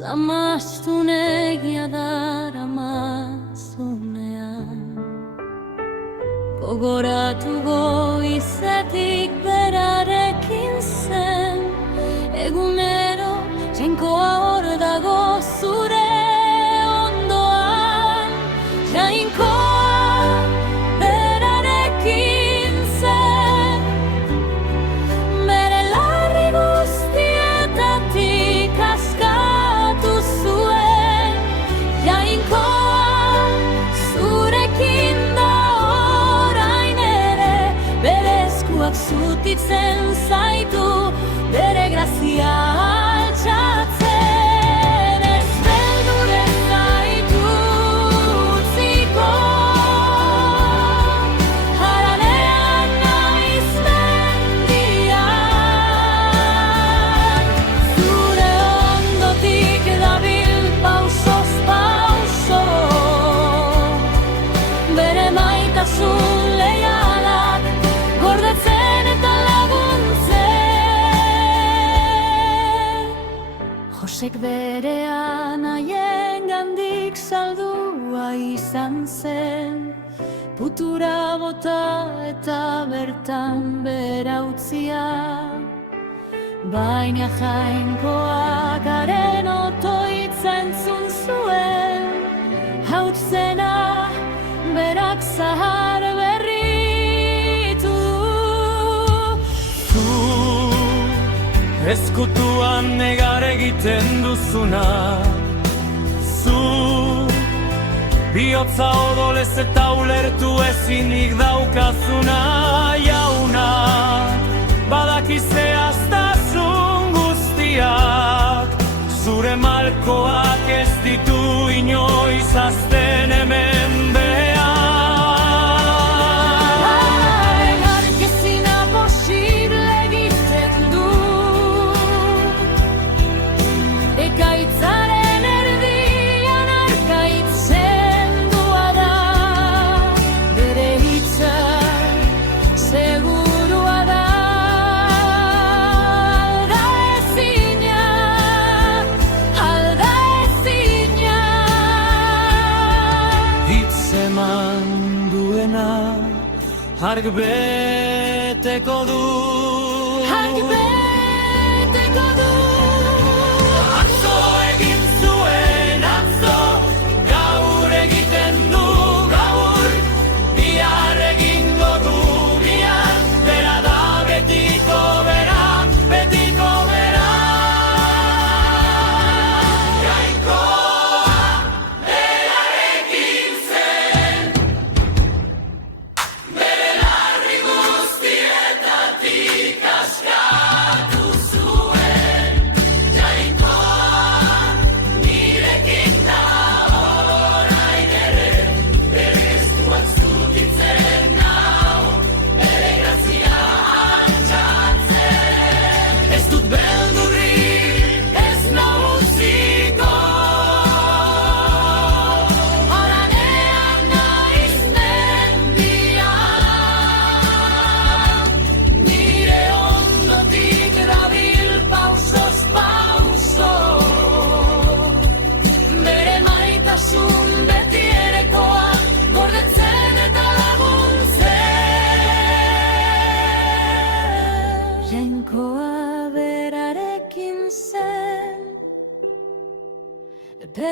Zamastu negia dara mazunean Gogoratu goizetik berarekin zen Egunero jainkoa hor dago zure ondoan Jainkoa berarekin zen Bere larri guztietatik askatu zuen Jainkoa zurekin da orain ere Bere eskuak zutitzen zaitu Bere grazia altxatzen Ez beldur ez zaitu utziko Haranean naiz mendian Zure ondotik dabil pausoz pauso Bere maitasun leialak gordetzen eta Josek bere anaiengandik saldua izan zen Putura bota eta bertan bera utzia Baina jainkoak haren otoitza entzun zuen Hautzena berak zahar berritu Ezkutuan negar egiten duzuna Zu bihotza odolez eta ulertu ezinik daukazuna Jauna badakizehaztasun guztiak Zure malkoak ez ditu inoiz azten hemen behar Ekaitzaren erdian arkaitzen dua da Bere hitza segurua da Alda ezina Hitz eman duena hark beteko du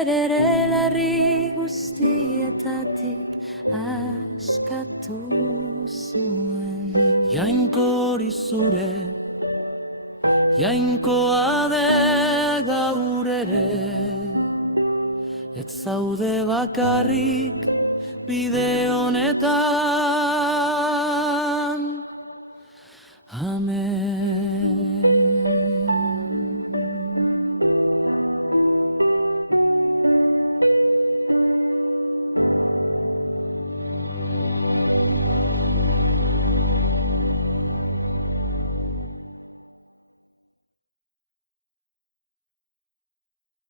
Bere larri guztietatik askatu zuen Jainkori zure Jainkoa de gaur ere Ez zaude bakarrik bide honetan Amen